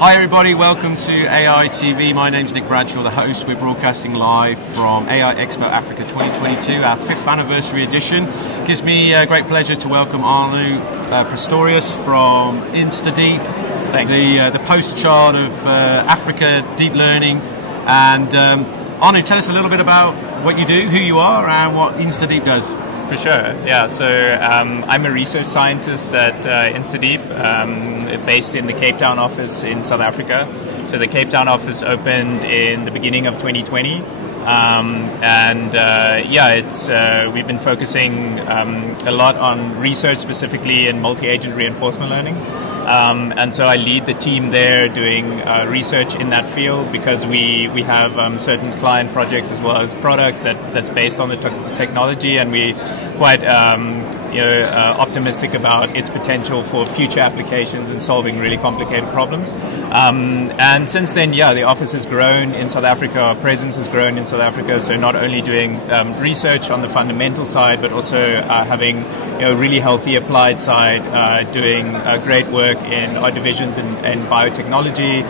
Hi everybody, welcome to AI TV. My name's Nick Bradshaw, the host. We're broadcasting live from AI Expo Africa 2022, our 5th anniversary edition. It gives me great pleasure to welcome Arnu, Pretorius from InstaDeep, the poster child of Africa deep learning. And Arnu, tell us a little bit about what you do, who you are, and what InstaDeep does. For sure, yeah. So I'm a research scientist at InstaDeep, based in the Cape Town office in South Africa. So the Cape Town office opened in the beginning of 2020, we've been focusing a lot on research, specifically in multi-agent reinforcement learning. And so I lead the team there doing research in that field, because we have certain client projects as well as products that's based on the technology, and we quite optimistic about its potential for future applications and solving really complicated problems. And since then, the office has grown in South Africa, our presence has grown in South Africa, so not only doing research on the fundamental side, but also having a really healthy applied side, doing great work in our divisions in biotechnology,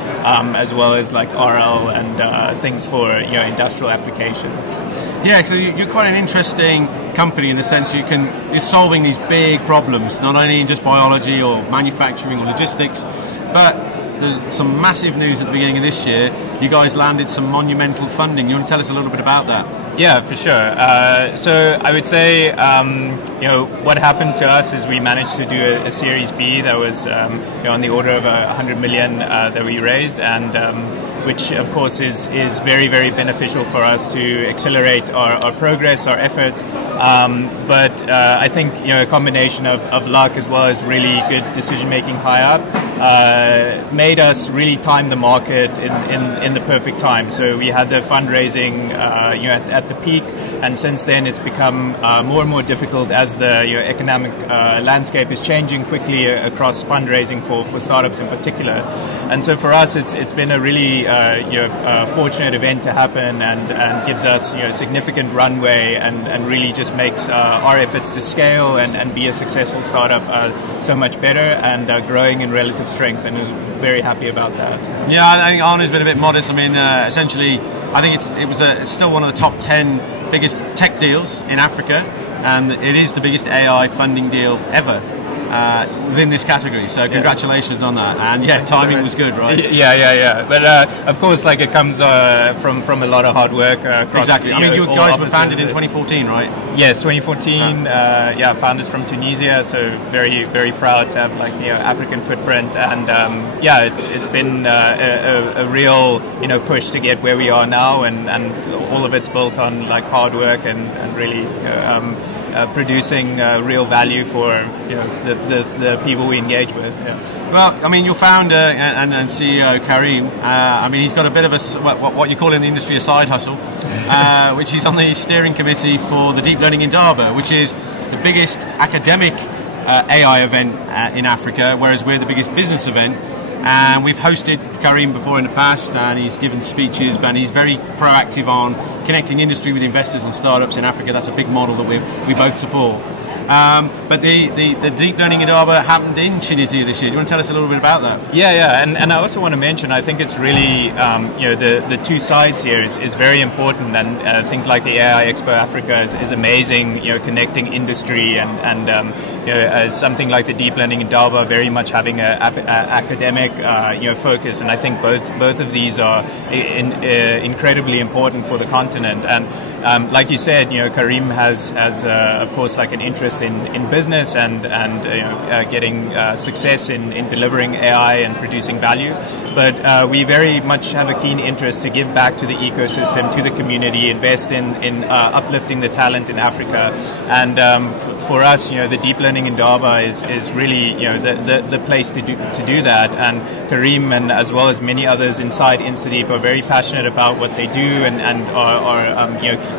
as well as like RL and things for industrial applications. Yeah, so you're quite an interesting company in the sense you're solving these big problems, not only in just biology or manufacturing or logistics, but there's some massive news at the beginning of this year. You guys landed some monumental funding. You want to tell us a little bit about that? Yeah, for sure. So I would say, what happened to us is we managed to do a Series B that was on the order of 100 million that we raised, and which of course is very, very beneficial for us to accelerate our progress, our efforts. But I think a combination of luck as well as really good decision making high up made us really time the market in the perfect time. So we had the fundraising at the peak, and since then it's become more and more difficult as the economic landscape is changing quickly across fundraising for startups in particular. And so for us, it's been a really fortunate event to happen, and gives us significant runway, and really just makes our efforts to scale and be a successful startup so much better, and growing in relative strength, and we're very happy about that. Yeah, I think Arnu's been a bit modest. I mean, essentially, I think it's still one of the top 10 biggest tech deals in Africa, and it is the biggest AI funding deal ever within this category. So congratulations on that. And timing was good, right? Yeah. But of course, it comes from a lot of hard work across. Exactly. I mean, you guys were founded in 2014, right? Yes, 2014. Founders from Tunisia. So very, very proud to have African footprint, and it's been a real push to get where we are now, and all of it's built on hard work and really. Producing real value for the people we engage with. Yeah. Well, I mean, your founder and CEO Karim, he's got a bit of what you call in the industry a side hustle, which is on the steering committee for the Deep Learning Indaba, which is the biggest academic AI event in Africa, whereas we're the biggest business event. And we've hosted Karim before in the past, and he's given speeches, and he's very proactive on connecting industry with investors and startups in Africa. That's a big model that we both support. But the Deep Learning Indaba happened in Tunisia this year. Do you want to tell us a little bit about that? Yeah. And I also want to mention, I think it's really, the two sides here is very important, and things like the AI Expo Africa is amazing, connecting industry and something like the Deep Learning Indaba very much having an academic focus, and I think both of these are incredibly important for the continent. And like you said, Karim has of course an interest in business and getting success in delivering AI and producing value, but we very much have a keen interest to give back to the ecosystem, to the community, invest in uplifting the talent in Africa. And for us, the Deep Learning Indaba is really the place to do that. And Karim, and as well as many others inside InstaDeep, are very passionate about what they do, and are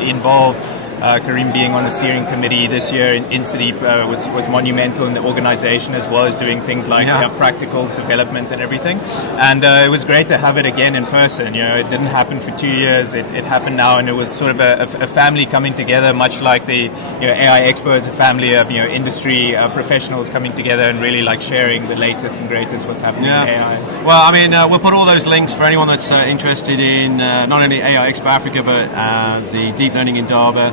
involved Karim being on the steering committee this year in InstaDeep was monumental in the organization, as well as doing things like practicals, development and everything. And it was great to have it again in person. It didn't happen for 2 years. It happened now, and it was sort of a family coming together, much like the AI Expo is a family of industry professionals coming together and really like sharing the latest and greatest what's happening in AI. Well, I mean, we'll put all those links for anyone that's interested in not only AI Expo Africa, but the deep learning in Daba.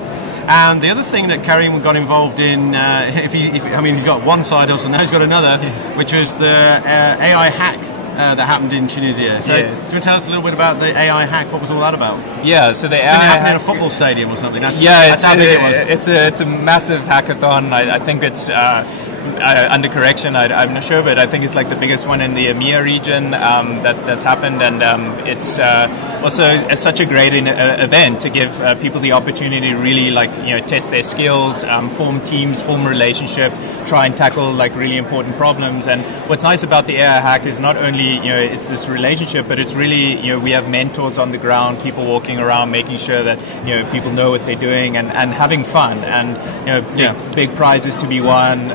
And the other thing that Karim got involved in, he's got one side hustle, now he's got another, which was the AI hack that happened in Tunisia. So, do you want to tell us a little bit about the AI hack? What was all that about? Yeah, so the AI hack in a football stadium or something. That's how big it was. It's a massive hackathon. I think it's under correction. I'm not sure, but I think it's like the biggest one in the EMEA region that's happened, and it's it's such a great event to give people the opportunity to really test their skills, form teams, form relationships, try and tackle like really important problems. And what's nice about the AI hack is not only it's this relationship, but it's really we have mentors on the ground, people walking around, making sure that people know what they're doing and having fun, and big prizes to be won.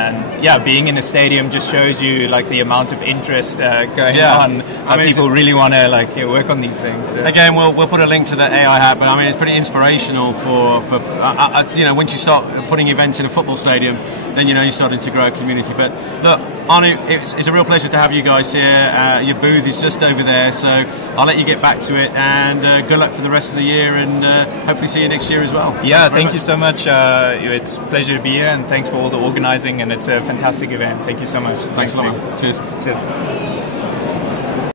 And being in a stadium just shows you like the amount of interest going on. People really want to work on these things. Again, we'll put a link to the AI hack, but I mean it's pretty inspirational for once you start putting events in a football stadium, then you're starting to grow a community. But look, Arnu, it's a real pleasure to have you guys here. Your booth is just over there, so I'll let you get back to it, and good luck for the rest of the year, and hopefully see you next year as well. Yeah, thank you so much. It's a pleasure to be here, and thanks for all the organizing, and it's a fantastic event. Thank you so much. Thanks a lot. Cheers.